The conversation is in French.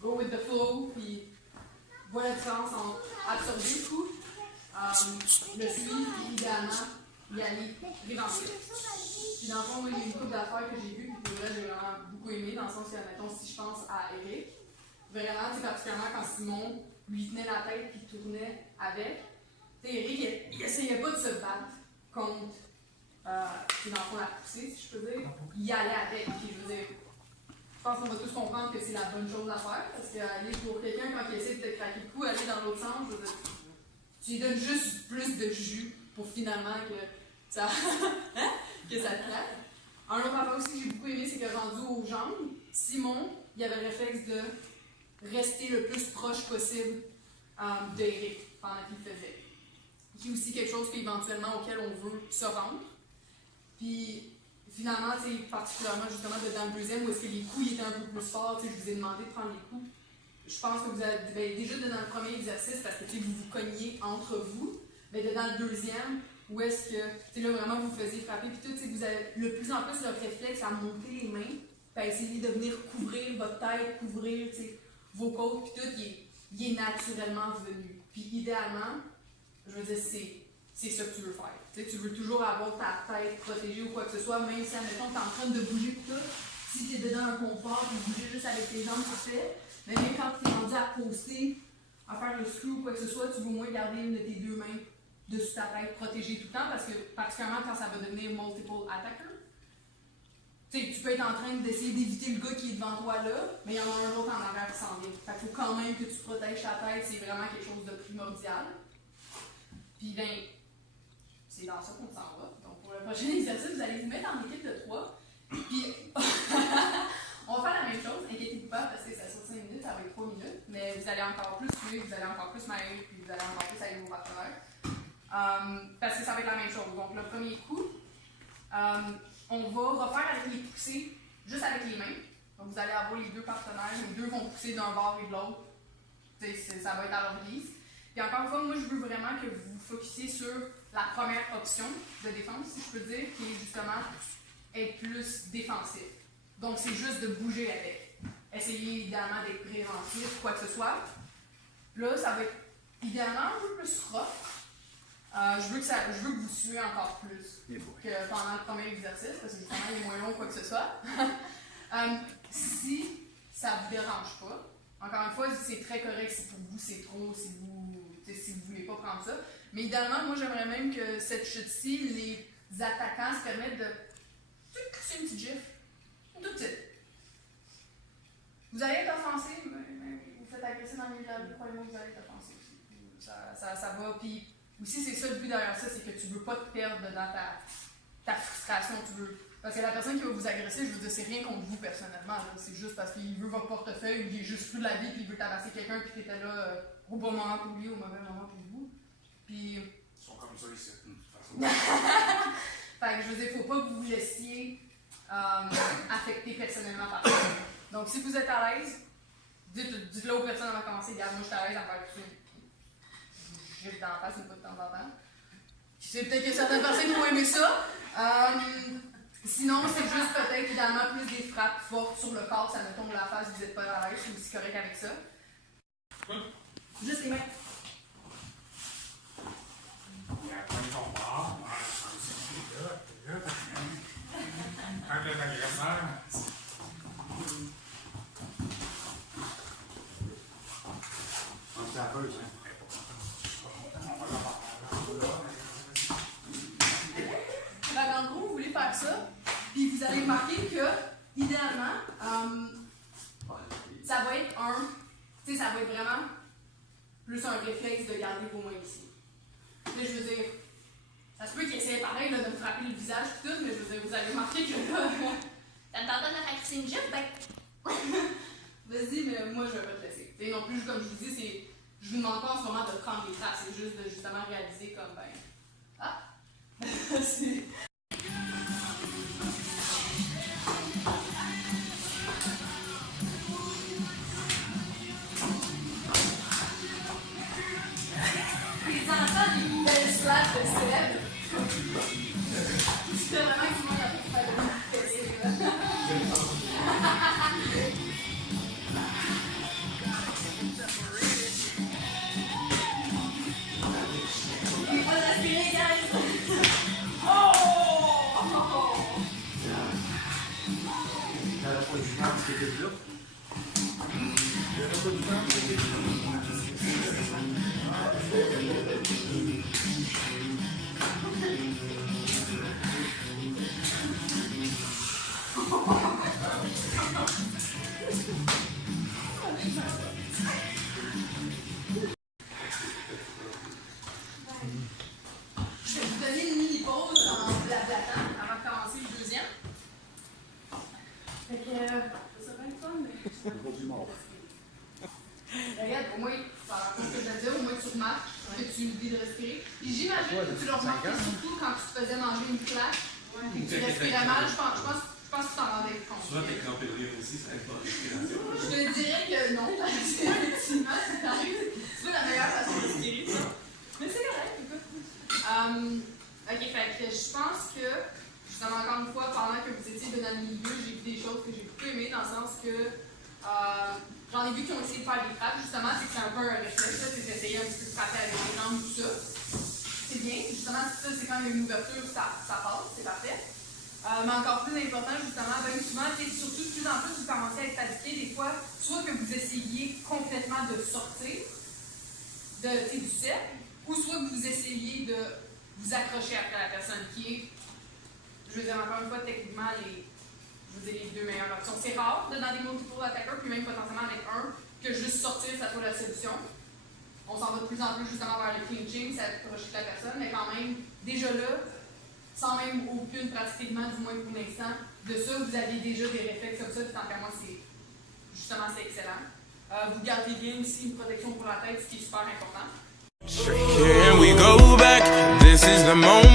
go with the flow, puis voir la différence entre absorber le coup, le suivre, puis idéalement y aller préventif. Puis dans le fond, moi, il y a une couple d'affaires que j'ai vues, puis pour vrai, j'ai vraiment beaucoup aimé, dans le sens que, mettons, si je pense à Eric, vraiment, particulièrement quand Simon lui tenait la tête puis tournait avec, Eric, il essayait pas de se battre contre, dans le fond, la poussée, si je peux dire. Il y allait avec, puis je veux dire, je pense qu'on va tous comprendre que c'est la bonne chose à faire, parce que aller pour quelqu'un, quand il essaie de te craquer le cou, aller dans l'autre sens, je veux dire, tu lui donnes juste plus de jus pour finalement que ça, que ça te claque. Un autre affaire aussi que j'ai beaucoup aimé, c'est que rendu aux jambes, Simon, il avait le réflexe de rester le plus proche possible d'Eric pendant qu'il le faisait. C'est aussi quelque chose qu'éventuellement auquel on veut se rendre. Puis finalement, particulièrement justement dans le deuxième, où est-ce que les coups étaient un peu plus forts, je vous ai demandé de prendre les coups. Je pense que vous avez déjà dans le premier exercice, parce que vous vous cogniez entre vous, mais dans le deuxième, où est-ce que là, vraiment vous faisiez frapper, puis tout, vous avez de plus en plus le réflexe à monter les mains, puis à essayer de venir couvrir votre tête, couvrir vos côtes, puis tout, il est naturellement venu. Puis idéalement, je veux dire, c'est ça que tu veux faire. Tu veux toujours avoir ta tête protégée ou quoi que ce soit, même si, admettons, tu es en train de bouger puis tout, si tu es dedans un confort, tu bouger juste avec tes jambes, parfait. Mais même quand tu es rendu à poster, à faire le screw ou quoi que ce soit, tu veux au moins garder une de tes deux mains dessus ta tête protégée tout le temps, parce que particulièrement quand ça va devenir multiple attacker, tu peux être en train d'essayer d'éviter le gars qui est devant toi là, mais il y en a un autre en arrière qui s'en vient. Fait qu'il faut quand même que tu protèges ta tête, c'est vraiment quelque chose de primordial. Puis ben, c'est dans ça qu'on s'en va. Donc pour le prochain exercice, vous allez vous mettre en équipe de 3. Puis on va faire la même chose, inquiétez-vous pas, parce que ça sur 5 minutes, ça va être 3 minutes, mais vous allez encore plus suivre, vous allez encore plus m'aider, puis vous allez encore plus aller vos partenaires. Parce que ça va être la même chose. Donc le premier coup, on va refaire avec les poussées, juste avec les mains. Donc vous allez avoir les deux partenaires, les deux vont pousser d'un bord et de l'autre. Ça va être à leur guise. Puis encore une fois, moi je veux vraiment que vous vous focussiez sur la première option de défense, si je peux dire, qui est justement être plus défensif. Donc c'est juste de bouger avec. Essayez idéalement d'être préventif, quoi que ce soit. Là, ça va être idéalement un peu plus rough. Je veux que vous suiez encore plus que pendant le premier exercice, parce que justement il est moins long, quoi que ce soit. Si ça ne vous dérange pas, encore une fois, c'est très correct si pour vous c'est trop, si vous ne voulez pas prendre ça. Mais idéalement, moi j'aimerais même que cette chute-ci, les attaquants se permettent de c'est une petite gifle, une toute petite. Vous allez être offensé, mais vous faites agresser dans le milieu de la rue, croyez-moi que vous allez être offensé aussi. Ça va, puis aussi c'est ça le but derrière ça, c'est que tu ne veux pas te perdre dans ta frustration, parce que la personne qui va vous agresser, je veux dire, c'est rien contre vous personnellement, c'est juste parce qu'il veut votre portefeuille, ou il est juste fou de la vie, puis il veut tabasser quelqu'un, puis tu étais là au bon moment pour lui, au mauvais moment pour vous. Puis... Ils sont comme ça ici, de toute façon. Fait que je veux dire, il ne faut pas que vous vous laissiez affecter personnellement par ça. Donc, si vous êtes à l'aise, dites-le aux personnes avant de commencer. Regarde, moi, je suis à l'aise à faire tout ça. Je jette dans la face une fois de temps en temps. Je sais peut-être qu'il y a certaines personnes qui vont aimer ça. Sinon, c'est juste peut-être évidemment plus des frappes fortes sur le corps. Ça me tombe la face, vous n'êtes pas à l'aise, je suis aussi correct avec ça. Juste les mains. Un de l'agresseur. On s'est un peu, ça. En gros, vous voulez faire ça, puis vous allez remarquer que, idéalement, ça va être ça va être vraiment plus un réflexe de garder vos mains ici. Là, je veux dire, ça se peut qu'il essaie pareil là, de me frapper le visage et tout, mais je veux dire, vous allez remarquer que là, ça me tente de faire une gifle, ben. Vas-y, mais moi, je vais pas te laisser. T'sais, non plus, comme je vous dis, je vous demande pas en ce moment de prendre des traces, c'est juste de justement réaliser comme, ben. Ah! C'est. Les enfants, des belles slash de célèbres. C'était vraiment que tout le monde a pu faire de la n'auras pas du temps qui était là. Il n'y aura pas du temps qui était Je vais vous donner une mini-pause en blablatant avant de commencer le deuxième. Fait que, ça serait bien le fun, mais... Regarde, au moins, par rapport à ce que je veux dire, au moins tu remarques que tu oublies de respirer. Puis j'imagine que tu le remarquais surtout quand tu te faisais manger une claque et que tu respirais mal. Je pense que tu t'en rendais compte. Souvent, t'es crampé de rire aussi, ça aide pas la respiration. Je te dirais que non, parce que effectivement, c'est pas la meilleure façon de respirer, ça. Mais c'est correct, écoute. Ok, fait que je pense que, justement, encore une fois, pendant que vous étiez dans le milieu, j'ai vu des choses que j'ai beaucoup aimées, dans le sens que j'en ai vu qui ont essayé de faire des frappes, justement, c'est que c'est un peu un réflexe, c'est d'essayer un petit peu de frapper avec les jambes, tout ça. C'est bien, justement, ça, c'est quand il y a une ouverture, ça passe, c'est parfait. Mais encore plus important, justement, bien souvent, surtout de plus en plus, vous commencez à être fatigué, des fois, soit que vous essayiez complètement de sortir du set, ou soit que vous essayez de vous accrocher après la personne qui est, je veux dire, encore une fois, techniquement, les deux meilleures options. C'est rare dans des multiple attaqueurs, puis même potentiellement avec un, que juste sortir, ça soit la solution. On s'en va de plus en plus justement vers le clinching, ça accrocher la personne, mais quand même, déjà là, sans même aucune pratiquement, du moins pour l'instant, de ça, vous aviez déjà des réflexes comme ça, puis tant qu'à moi, c'est excellent. Vous gardez bien aussi une protection pour la tête, ce qui est super important. Here we go back, this is the moment.